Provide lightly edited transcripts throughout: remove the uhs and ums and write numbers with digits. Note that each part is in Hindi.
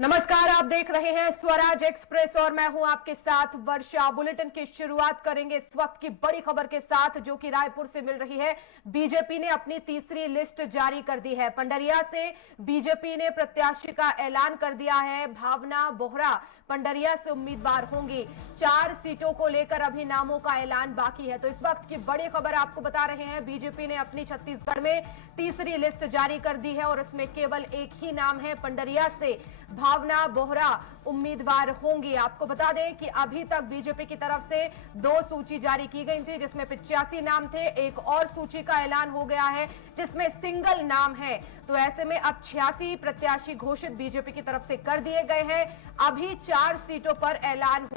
नमस्कार, आप देख रहे हैं स्वराज एक्सप्रेस और मैं हूं आपके साथ वर्षा। बुलेटिन की शुरुआत करेंगे इस वक्त की बड़ी खबर के साथ जो कि रायपुर से मिल रही है। बीजेपी ने अपनी तीसरी लिस्ट जारी कर दी है। पंडरिया से बीजेपी ने प्रत्याशी का ऐलान कर दिया है। भावना बोहरा पंडरिया से उम्मीदवार होंगी। 4 सीटों को लेकर अभी नामों का ऐलान बाकी है। तो इस वक्त की बड़ी खबर आपको बता रहे हैं, बीजेपी ने अपनी छत्तीसगढ़ में तीसरी लिस्ट जारी कर दी है और इसमें केवल एक ही नाम है। पंडरिया से भावना बोहरा उम्मीदवार होंगी। आपको बता दें कि अभी तक बीजेपी की तरफ से 2 सूची जारी की गई थी जिसमें 85 नाम थे। एक और सूची का ऐलान हो गया है जिसमें सिंगल नाम है। तो ऐसे में अब 86 प्रत्याशी घोषित बीजेपी की तरफ से कर दिए गए हैं। अभी 4 सीटों पर ऐलान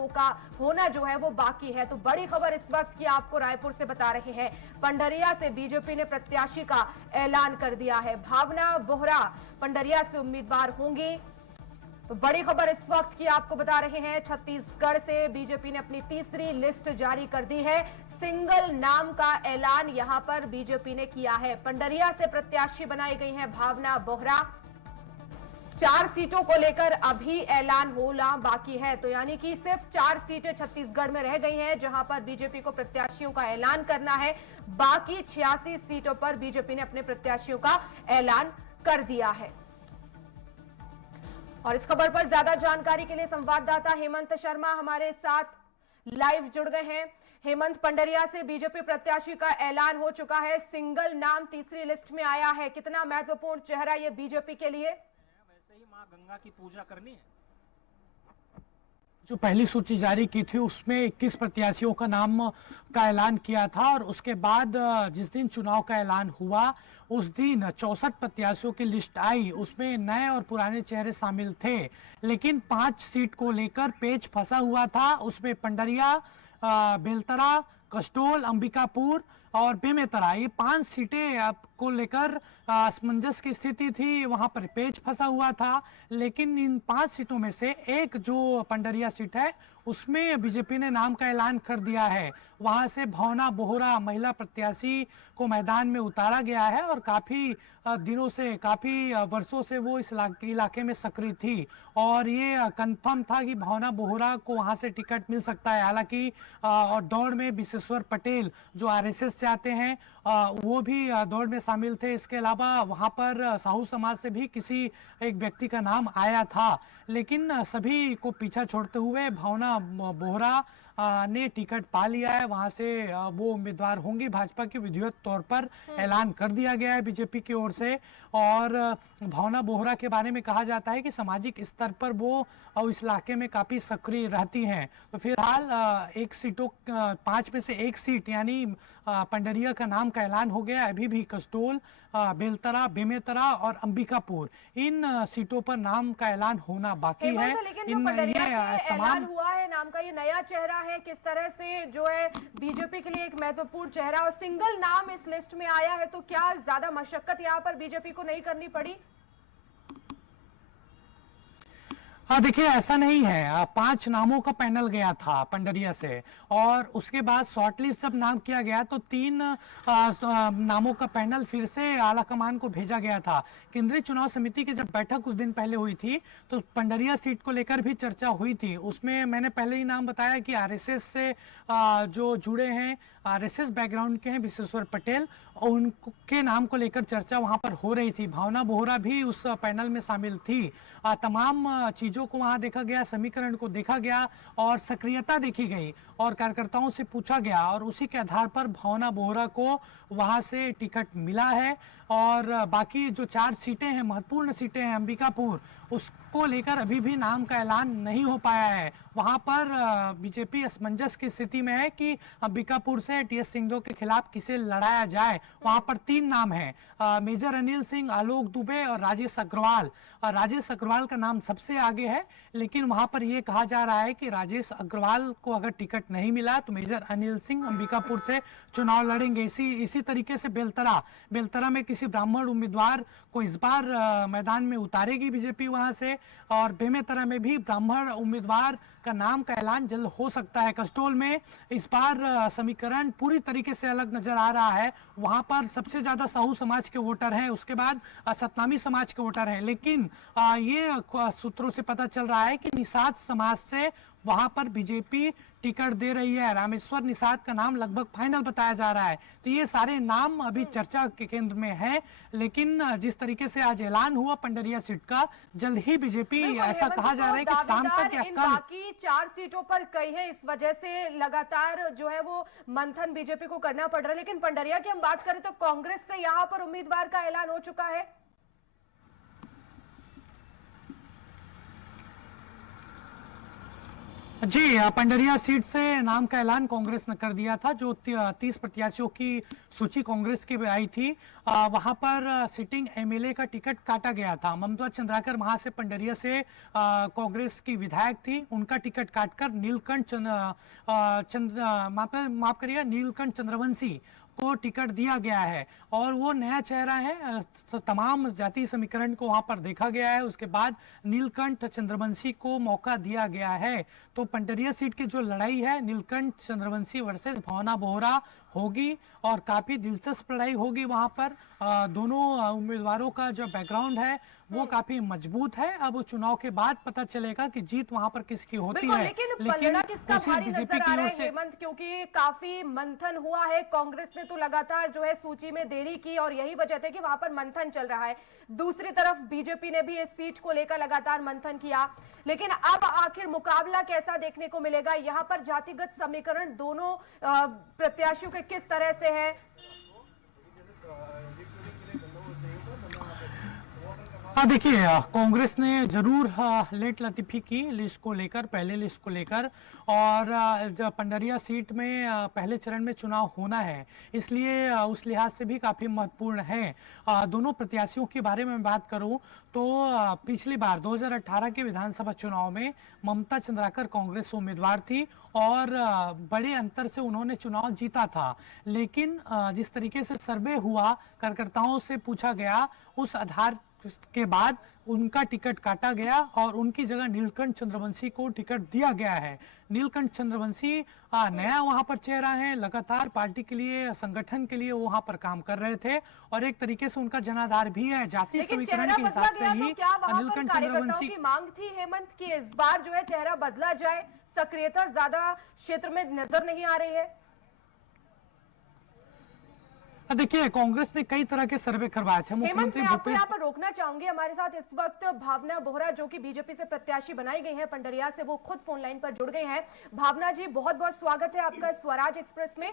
होना जो है वो बाकी है। तो बड़ी खबर इस वक्त की आपको रायपुर से बता रहे हैं। पंडरिया से बीजेपी ने प्रत्याशी का ऐलान कर दिया है। भावना बोहरा पंडरिया से उम्मीदवार होंगी। तो बड़ी खबर इस वक्त की आपको बता रहे हैं, छत्तीसगढ़ से बीजेपी ने अपनी तीसरी लिस्ट जारी कर दी है। सिंगल नाम का ऐलान यहां पर बीजेपी ने किया है। पंडरिया से प्रत्याशी बनाई गई हैं भावना बोहरा। 4 सीटों को लेकर अभी ऐलान होना बाकी है। तो यानी कि सिर्फ 4 सीटें छत्तीसगढ़ में रह गई हैं जहां पर बीजेपी को प्रत्याशियों का ऐलान करना है। बाकी 86 सीटों पर बीजेपी ने अपने प्रत्याशियों का ऐलान कर दिया है। और इस खबर पर ज्यादा जानकारी के लिए संवाददाता हेमंत शर्मा हमारे साथ लाइव जुड़ गए हैं। हेमंत, पंडरिया से बीजेपी प्रत्याशी का ऐलान हो चुका है। सिंगल नाम तीसरी लिस्ट में आया है। कितना महत्वपूर्ण चेहरा ये बीजेपी के लिए? वैसे ही मां गंगा की पूजा करनी है। जो पहली सूची जारी की थी उसमें 21 प्रत्याशियों का नाम का ऐलान किया था और उसके बाद जिस दिन चुनाव का ऐलान हुआ उस दिन 64 प्रत्याशियों की लिस्ट आई। उसमें नए और पुराने चेहरे शामिल थे, लेकिन 5 सीट को लेकर पेच फंसा हुआ था। उसमें पंडरिया, बेलतरा, कसडोल, अंबिकापुर और बेमेतरा, ये 5 सीटें को लेकर असमंजस की स्थिति थी। वहां पर पेच फंसा हुआ था, लेकिन इन 5 सीटों में से एक जो पंडरिया सीट है उसमें बीजेपी ने नाम का ऐलान कर दिया है। वहां से भावना बोहरा महिला प्रत्याशी को मैदान में उतारा गया है और काफी दिनों से, काफी वर्षों से वो इस इलाके में सक्रिय थी और ये कंफर्म था कि भावना बोहरा को वहां से टिकट मिल सकता है। हालांकि और दौड़ में विशेश्वर पटेल जो आरएसएस से आते हैं वो भी दौड़ में शामिल थे। इसके अलावा वहां पर साहू समाज से भी किसी एक व्यक्ति का नाम आया था, लेकिन सभी को पीछा छोड़ते हुए भावना बोहरा ने टिकट पा लिया है। वहां से वो उम्मीदवार होंगी। भाजपा के विधिवत तौर पर ऐलान कर दिया गया है बीजेपी की ओर से। और भावना बोहरा के बारे में कहा जाता है कि सामाजिक स्तर पर वो इस इलाके में काफी सक्रिय रहती हैं। तो फिलहाल 5 में से 1 सीट यानी पंडरिया का नाम का ऐलान हो गया। अभी भी कसडोल, बेलतरा, बेमेतरा और अंबिकापुर, इन सीटों पर नाम का ऐलान होना बाकी है। लेकिन ऐलान हुआ है नाम का, ये नया चेहरा है। किस तरह से जो है बीजेपी के लिए एक महत्वपूर्ण चेहरा और सिंगल नाम इस लिस्ट में आया है, तो क्या ज्यादा मशक्कत यहाँ पर बीजेपी को नहीं करनी पड़ी? हाँ, देखिए ऐसा नहीं है। 5 नामों का पैनल गया था पंडरिया से और उसके बाद शॉर्टलिस्ट जब नाम किया गया तो 3 नामों का पैनल फिर से आला कमान को भेजा गया था। केंद्रीय चुनाव समिति की जब बैठक कुछ दिन पहले हुई थी तो पंडरिया सीट को लेकर भी चर्चा हुई थी। उसमें मैंने पहले ही नाम बताया कि आरएसएस से जो जुड़े हैं, आरएसएस बैकग्राउंड के हैं विशेश्वर पटेल, और उनके नाम को लेकर चर्चा वहां पर हो रही थी। भावना बोहरा भी उस पैनल में शामिल थी। तमाम चीजों को वहां देखा गया, समीकरण को देखा गया और सक्रियता देखी गई और कार्यकर्ताओं से पूछा गया और उसी के आधार पर भावना बोहरा को वहां से टिकट मिला है। और बाकी जो 4 सीटें हैं, महत्वपूर्ण सीटें हैं, अंबिकापुर, उसको लेकर अभी भी नाम का ऐलान नहीं हो पाया है। वहां पर बीजेपी असमंजस की स्थिति में है कि अंबिकापुर से टीएस सिंहदेव के खिलाफ किसे लड़ाया जाए। वहां पर 3 नाम हैं, मेजर अनिल सिंह, आलोक दुबे और राजेश अग्रवाल। राजेश अग्रवाल का नाम सबसे आगे है, लेकिन वहां पर यह कहा जा रहा है कि राजेश अग्रवाल को अगर टिकट नहीं मिला तो मेजर अनिल सिंह अंबिकापुर से चुनाव लड़ेंगे। इसी तरीके से बेलतरा में किसी ब्राह्मण उम्मीदवार को इस बार मैदान में उतारेगी बीजेपी वहां से, और बेमेतरा में भी ब्राह्मण उम्मीदवार का नाम का ऐलान जल्द हो सकता है। कसडोल में इस बार समीकरण पूरी तरीके से अलग नजर आ रहा है। वहां पर सबसे ज्यादा साहू समाज के वोटर हैं, उसके बाद सतनामी समाज के वोटर हैं, लेकिन ये सूत्रों से पता चल रहा है कि निषाद समाज से वहां पर बीजेपी टिकट दे रही है। रामेश्वर निषाद का नाम लगभग फाइनल बताया जा रहा है। तो ये सारे नाम अभी चर्चा के केंद्र में है, लेकिन जिस तरीके से आज ऐलान हुआ पंडरिया सीट का, जल्द ही बीजेपी ऐसा कहा जा रहा है कि शाम तक या इन कल बाकी 4 सीटों पर कई है, इस वजह से लगातार जो है वो मंथन बीजेपी को करना पड़ रहा है। लेकिन पंडरिया की हम बात करें तो कांग्रेस से यहाँ पर उम्मीदवार का ऐलान हो चुका है। जी, पंडरिया सीट से नाम का ऐलान कांग्रेस ने कर दिया था। जो 30 प्रत्याशियों की सूची कांग्रेस की आई थी, वहां पर सिटिंग एमएलए का टिकट काटा गया था। ममता चंद्राकर वहां से पंडरिया से कांग्रेस की विधायक थी, उनका टिकट काटकर नीलकंठ माफ करिएगा नीलकंठ चंद्रवंशी को टिकट दिया गया है और वो नया चेहरा है। तमाम जाति समीकरण को वहां पर देखा गया है, उसके बाद नीलकंठ चंद्रवंशी को मौका दिया गया है। तो पंडरिया सीट की जो लड़ाई है नीलकंठ चंद्रवंशी वर्सेस भावना बोहरा होगी और काफी दिलचस्प लड़ाई होगी। वहां पर दोनों उम्मीदवारों का जो बैकग्राउंड है वो काफी मजबूत है। अब चुनाव के बाद पता चलेगा कि जीत वहां पर किसकी होती है। लेकिन पलड़ा किसका भारी बीजेपी नजर आ की रहा ओर है से हेमंत, क्योंकि काफी मंथन हुआ है। कांग्रेस ने तो लगातार जो है सूची में देरी की और यही वजह थी कि वहां पर मंथन चल रहा है। दूसरी तरफ बीजेपी ने भी इस सीट को लेकर लगातार मंथन किया, लेकिन अब आखिर मुकाबला कैसा देखने को मिलेगा? यहाँ पर जातिगत समीकरण दोनों प्रत्याशियों के किस तरह से है? हाँ, देखिए कांग्रेस ने जरूर लेट लतीफी की लिस्ट को लेकर, पहले लिस्ट को लेकर, और पंडरिया सीट में पहले चरण में चुनाव होना है, इसलिए उस लिहाज से भी काफी महत्वपूर्ण है। दोनों प्रत्याशियों के बारे में बात करूं तो पिछली बार 2018 के विधानसभा चुनाव में ममता चंद्राकर कांग्रेस से उम्मीदवार थी और बड़े अंतर से उन्होंने चुनाव जीता था। लेकिन जिस तरीके से सर्वे हुआ, कार्यकर्ताओं से पूछा गया, उस आधार के बाद उनका टिकट काटा गया और उनकी जगह नीलकंठ चंद्रवंशी को टिकट दिया गया है। नीलकंठ चंद्रवंशी नया वहां पर चेहरा है, लगातार पार्टी के लिए, संगठन के लिए वो वहां पर काम कर रहे थे और एक तरीके से उनका जनाधार भी है। जातीय समीकरण के हिसाब से ही नीलकंठ चंद्रवंशी की मांग थी हेमंत की इस बार जो है चेहरा बदला जाए, सक्रियता ज्यादा क्षेत्र में नजर नहीं आ रही है। देखिए कांग्रेस ने कई तरह के सर्वे करवाए थे। मुख्यमंत्री आपको यहाँ पर रोकना चाहूंगी, हमारे साथ इस वक्त भावना बोहरा जो कि बीजेपी से प्रत्याशी बनाई गई हैं पंडरिया से, वो खुद फोन लाइन पर जुड़ गई हैं। भावना जी, बहुत बहुत स्वागत है आपका स्वराज एक्सप्रेस में।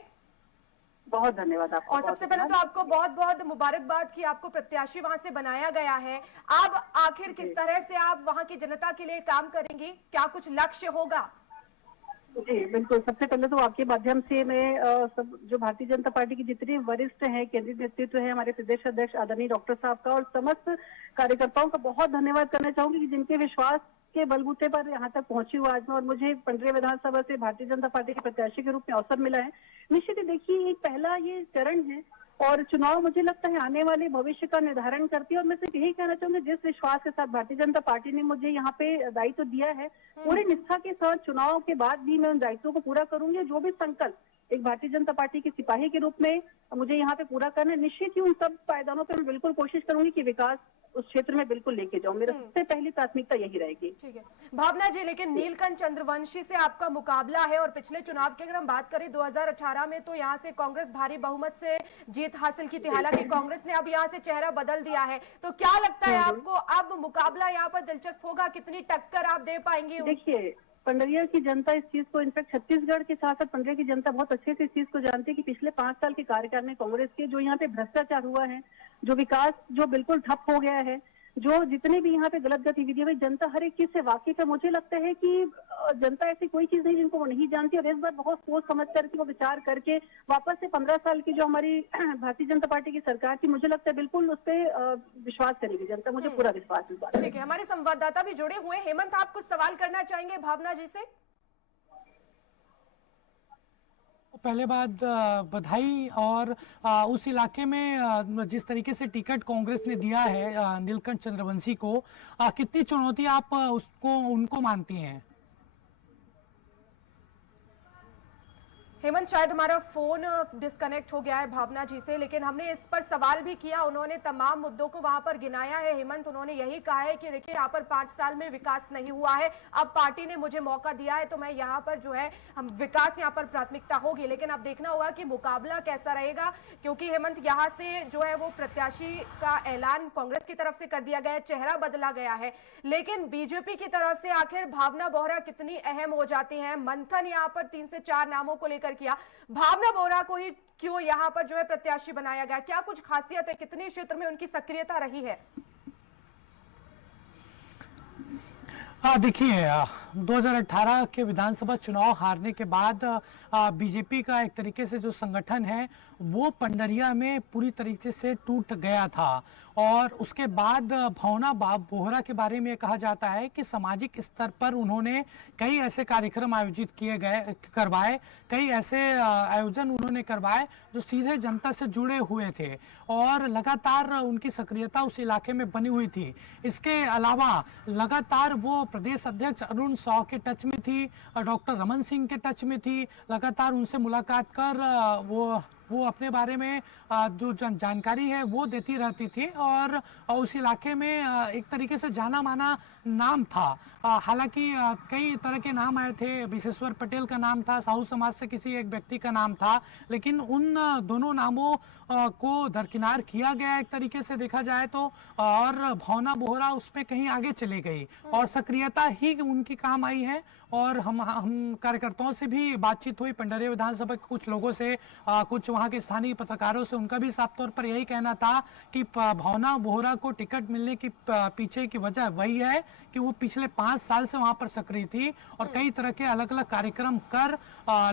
बहुत धन्यवाद आपको। और सबसे पहले तो आपको बहुत बहुत मुबारकबाद कि आपको प्रत्याशी वहां से बनाया गया है। अब आखिर किस तरह से आप वहां की जनता के लिए काम करेंगी, क्या कुछ लक्ष्य होगा? जी बिल्कुल, सबसे पहले तो आपके माध्यम से मैं सब जो भारतीय जनता पार्टी के जितने वरिष्ठ हैं, केंद्रीय नेतृत्व है, हमारे प्रदेश अध्यक्ष आदरणीय डॉक्टर साहब का और समस्त कार्यकर्ताओं का बहुत धन्यवाद करना चाहूंगी कि जिनके विश्वास के बलबूते पर यहाँ तक पहुंची हूँ आज में और मुझे पंडरिया विधानसभा से भारतीय जनता पार्टी के प्रत्याशी के रूप में अवसर मिला है। निश्चित ही देखिए, एक पहला ये चरण है और चुनाव मुझे लगता है आने वाले भविष्य का निर्धारण करती है और मैं सिर्फ यही कहना चाहूंगी, जिस विश्वास के साथ भारतीय जनता पार्टी ने मुझे यहाँ पे दायित्व दिया है, पूरी निष्ठा के साथ चुनाव के बाद भी मैं उन दायित्वों को पूरा करूंगी। जो भी संकल्प एक भारतीय जनता पार्टी के सिपाही के रूप में मुझे यहाँ पे पूरा करना है, निश्चित ही उन सब पायदानों पर मैं बिल्कुल कोशिश करूंगी कि विकास उस क्षेत्र में बिल्कुल लेके जाऊं। मेरा सबसे पहली प्राथमिकता यही रहेगी। ठीक है भावना जी, लेकिन नीलकंठ चंद्रवंशी से आपका मुकाबला है और पिछले चुनाव की अगर हम बात करें 2018 में तो यहाँ से कांग्रेस भारी बहुमत से जीत हासिल की थी। हालांकि कांग्रेस ने अब यहाँ से चेहरा बदल दिया है, तो क्या लगता है आपको अब मुकाबला यहाँ पर दिलचस्प होगा? कितनी टक्कर आप दे पाएंगे? देखिए, पंडरिया की जनता इस चीज को, इनफैक्ट छत्तीसगढ़ के साथ साथ पंडरिया की जनता बहुत अच्छे से इस चीज को जानती है कि पिछले 5 साल के कार्यकाल में कांग्रेस के जो यहाँ पे भ्रष्टाचार हुआ है, जो विकास जो बिल्कुल ठप हो गया है, जो जितने भी यहाँ पे गलत गतिविधियां हुई, जनता हर एक चीज से वाकिफ है। मुझे लगता है कि जनता ऐसी कोई चीज नहीं जिनको वो नहीं जानती और इस बार बहुत सोच समझ करके वो विचार करके वापस से 15 साल की जो हमारी भारतीय जनता पार्टी की सरकार थी, मुझे लगता है बिल्कुल उस पर विश्वास करेगी जनता। मुझे पूरा विश्वास इस बात। ठीक है, हमारे संवाददाता भी जुड़े हुए। हेमंत, आप कुछ सवाल करना चाहेंगे भावना जी से? पहले बात बधाई, और उस इलाके में जिस तरीके से टिकट कांग्रेस ने दिया है नीलकंठ चंद्रवंशी को, कितनी चुनौती आप उसको उनको मानती हैं? हेमंत, शायद हमारा फोन डिस्कनेक्ट हो गया है भावना जी से, लेकिन हमने इस पर सवाल भी किया। उन्होंने तमाम मुद्दों को वहां पर गिनाया है। हेमंत, उन्होंने यही कहा है कि देखिए यहाँ पर 5 साल में विकास नहीं हुआ है, अब पार्टी ने मुझे मौका दिया है तो मैं यहाँ पर जो है हम विकास यहाँ पर प्राथमिकता होगी। लेकिन अब देखना होगा कि मुकाबला कैसा रहेगा, क्योंकि हेमंत यहाँ से जो है वो प्रत्याशी का ऐलान कांग्रेस की तरफ से कर दिया गया है, चेहरा बदला गया है, लेकिन बीजेपी की तरफ से आखिर भावना बोहरा कितनी अहम हो जाती है। मंथन यहाँ पर 3 से 4 नामों को लेकर किया, भावना बोहरा को ही क्यों यहाँ पर जो है प्रत्याशी बनाया गया? क्या कुछ खासियत है, कितने क्षेत्र में उनकी सक्रियता रही है? देखिए 2018 के विधानसभा चुनाव हारने के बाद बीजेपी का एक तरीके से जो संगठन है वो पंडरिया में पूरी तरीके से टूट गया था। और उसके बाद भावना बोहरा के बारे में कहा जाता है कि सामाजिक स्तर पर उन्होंने कई ऐसे कार्यक्रम आयोजित करवाए, कई ऐसे आयोजन उन्होंने करवाए जो सीधे जनता से जुड़े हुए थे और लगातार उनकी सक्रियता उस इलाके में बनी हुई थी। इसके अलावा लगातार वो प्रदेश अध्यक्ष अरुण साव के टच में थी, डॉक्टर रमन सिंह के टच में थी, लगातार उनसे मुलाकात कर वो अपने बारे में जो जानकारी है वो देती रहती थी और उस इलाके में एक तरीके से जाना माना नाम था। हालांकि कई तरह के नाम आए थे, विशेश्वर पटेल का नाम था, साहू समाज से किसी एक व्यक्ति का नाम था, लेकिन उन दोनों नामों को दरकिनार किया गया एक तरीके से देखा जाए तो। और भावना बोहरा उसमें कहीं आगे चली गई और सक्रियता ही उनकी काम आई है। और हम कार्यकर्ताओं से भी बातचीत हुई, पंडरिया विधानसभा के कुछ लोगों से, कुछ वहां के स्थानीय पत्रकारों से, उनका भी साफ तौर पर यही कहना था कि भावना बोहरा को टिकट मिलने की पीछे की वजह वही है कि वो पिछले 5 साल से वहां पर सक्रिय थी और कई तरह के अलग अलग कार्यक्रम कर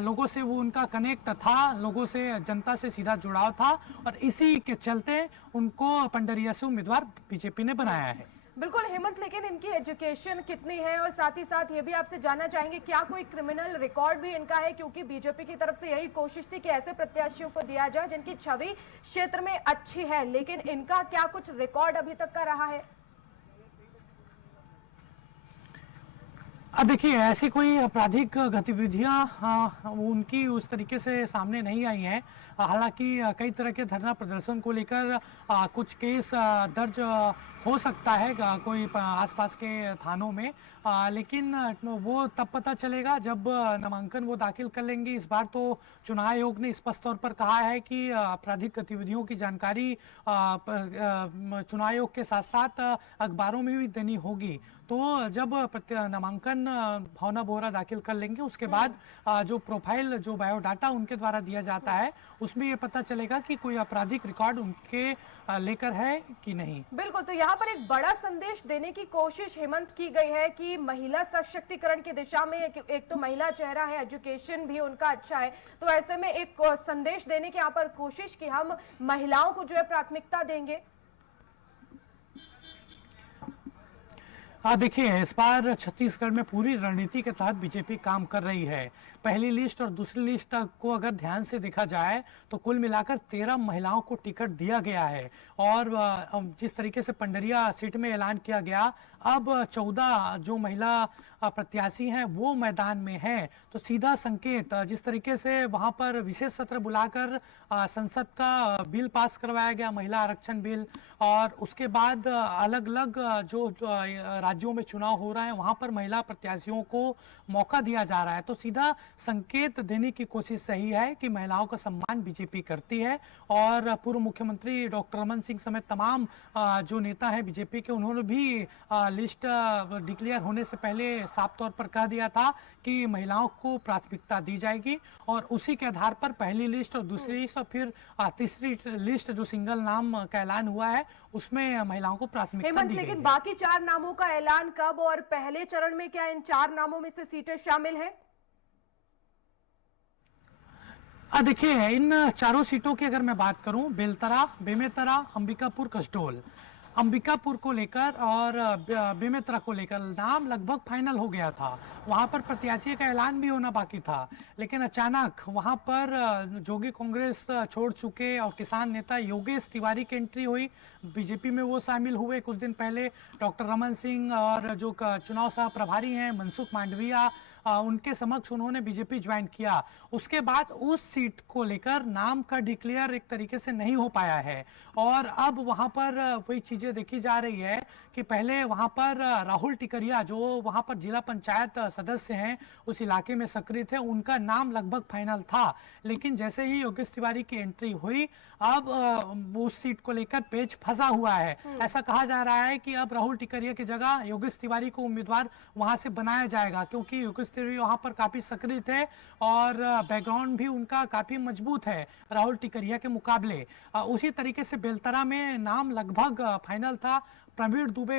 लोगों से वो उनका कनेक्ट था, लोगों से, जनता से सीधा जुड़ाव था और इसी के चलते उनको पंडरिया से उम्मीदवार बीजेपी ने बनाया है। बिल्कुल हेमंत, लेकिन इनकी एजुकेशन कितनी है और साथ ही साथ ये भी आपसे जानना चाहेंगे क्या कोई क्रिमिनल रिकॉर्ड भी इनका है? क्योंकि बीजेपी की तरफ से यही कोशिश थी कि ऐसे प्रत्याशियों को दिया जाए जिनकी छवि क्षेत्र में अच्छी है, लेकिन इनका क्या कुछ रिकॉर्ड अभी तक का रहा है? अब देखिए ऐसी कोई आपराधिक गतिविधियां उनकी उस तरीके से सामने नहीं आई हैं। हालांकि कई तरह के धरना प्रदर्शन को लेकर कुछ केस दर्ज हो सकता है कोई आसपास के थानों में, लेकिन वो तब पता चलेगा जब नामांकन वो दाखिल कर लेंगे। इस बार तो चुनाव आयोग ने स्पष्ट तौर पर कहा है कि आपराधिक गतिविधियों की जानकारी चुनाव आयोग के साथ साथ अखबारों में भी देनी होगी। तो जब नामांकन भावना बोहरा दाखिल कर लेंगे उसके बाद जो प्रोफाइल, जो बायोडाटा उनके द्वारा दिया जाता है उसमें ये पता चलेगा कि कोई आपराधिक रिकॉर्ड उनके लेकर है कि नहीं। बिल्कुल, तो यहाँ पर एक बड़ा संदेश देने की कोशिश हेमंत की गई है कि महिला सशक्तिकरण की दिशा में एक तो महिला चेहरा है, एजुकेशन भी उनका अच्छा है, तो ऐसे में एक संदेश देने की यहाँ पर कोशिश कि हम महिलाओं को जो है प्राथमिकता देंगे। देखिए इस बार छत्तीसगढ़ में पूरी रणनीति के तहत बीजेपी काम कर रही है। पहली लिस्ट और दूसरी लिस्ट को अगर ध्यान से देखा जाए तो कुल मिलाकर 13 महिलाओं को टिकट दिया गया है और जिस तरीके से पंडरिया सीट में ऐलान किया गया, अब 14 जो महिला प्रत्याशी हैं वो मैदान में हैं। तो सीधा संकेत, जिस तरीके से वहां पर विशेष सत्र बुलाकर संसद का बिल पास करवाया गया, महिला आरक्षण बिल, और उसके बाद अलग अलग जो राज्यों में चुनाव हो रहे हैं वहां पर महिला प्रत्याशियों को मौका दिया जा रहा है, तो सीधा संकेत देने की कोशिश सही है कि महिलाओं का सम्मान बीजेपी करती है। और पूर्व मुख्यमंत्री डॉक्टर रमन सिंह समेत तमाम जो नेता हैं बीजेपी के, उन्होंने भी लिस्ट डिक्लेयर होने से पहले साफ तौर पर कह दिया था कि महिलाओं को प्राथमिकता दी जाएगी और उसी के आधार पर पहली लिस्ट और दूसरी लिस्ट और फिर तीसरी लिस्ट जो सिंगल नाम का ऐलान हुआ है उसमें महिलाओं को प्राथमिकता दी गई। लेकिन बाकी 4 नामों का ऐलान कब और पहले चरण में क्या इन 4 नामों में से सीटें शामिल हैं? देखिए इन चारों सीटों की अगर मैं बात करूं, बेलतरा, बेमेतरा, अंबिकापुर, कसडोल, अंबिकापुर को लेकर और बेमेतरा को लेकर नाम लगभग फाइनल हो गया था। वहां पर प्रत्याशी का ऐलान भी होना बाकी था, लेकिन अचानक वहां पर जोगी कांग्रेस छोड़ चुके और किसान नेता योगेश तिवारी की एंट्री हुई, बीजेपी में वो शामिल हुए। कुछ दिन पहले डॉक्टर रमन सिंह और जो चुनाव सह प्रभारी हैं मनसुख मांडविया उनके समक्ष उन्होंने बीजेपी ज्वाइन किया। उसके बाद उस सीट को लेकर नाम का डिक्लेयर एक तरीके से नहीं हो पाया है और अब वहां पर वही चीजें देखी जा रही है कि पहले वहां पर राहुल टिकरिया जो वहां पर जिला पंचायत सदस्य हैं, उस इलाके में सक्रिय थे, उनका नाम लगभग फाइनल था। लेकिन जैसे ही योगेश तिवारी की एंट्री हुई, अब उस सीट को लेकर पेच फंसा हुआ है। ऐसा कहा जा रहा है कि अब राहुल टिकरिया की जगह योगेश तिवारी को उम्मीदवार वहां से बनाया जाएगा, क्योंकि योगेश तिवारी वहां पर काफी सक्रिय थे और बैकग्राउंड भी उनका काफी मजबूत है राहुल टिकरिया के मुकाबले। उसी तरीके से बेलतरा में नाम लगभग फाइनल था। प्रवीण दुबे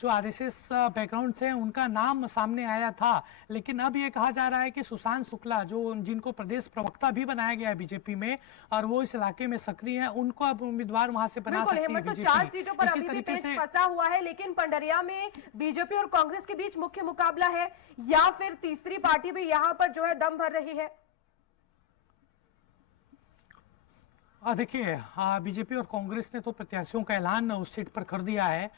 जो आरएसएस बैकग्राउंड से उनका नाम सामने आया था, लेकिन अब ये कहा जा रहा है कि सुशांत शुक्ला जो जिनको प्रदेश प्रवक्ता भी बनाया गया है बीजेपी में और वो इस इलाके में सक्रिय हैं, उनको अब उम्मीदवार वहां से बना सकती है तो बीजेपी। 4 सीटों पर अभी भी पेच फंसा हुआ है, लेकिन पंडरिया में बीजेपी और कांग्रेस के बीच मुख्य मुकाबला है या फिर तीसरी पार्टी भी यहाँ पर जो है दम भर रही है? देखिए, बीजेपी और कांग्रेस ने तो प्रत्याशियों का ऐलान उस सीट पर कर दिया है,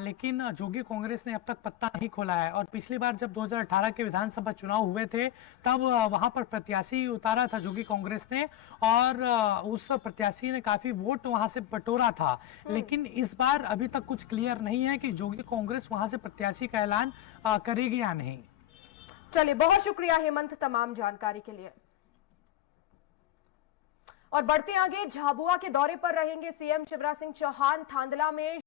लेकिन जोगी कांग्रेस ने अब तक पत्ता नहीं खोला है। और पिछली बार जब 2018 के विधानसभा चुनाव हुए थे, तब वहां पर प्रत्याशी उतारा था जोगी कांग्रेस ने और उस प्रत्याशी ने काफी वोट वहां से बटोरा था। लेकिन इस बार अभी तक कुछ क्लियर नहीं है कि जोगी कांग्रेस वहां से प्रत्याशी का ऐलान करेगी या नहीं। चलिए, बहुत शुक्रिया हेमंत तमाम जानकारी के लिए। और बढ़ते आगे, झाबुआ के दौरे पर रहेंगे सीएम शिवराज सिंह चौहान। थांदला में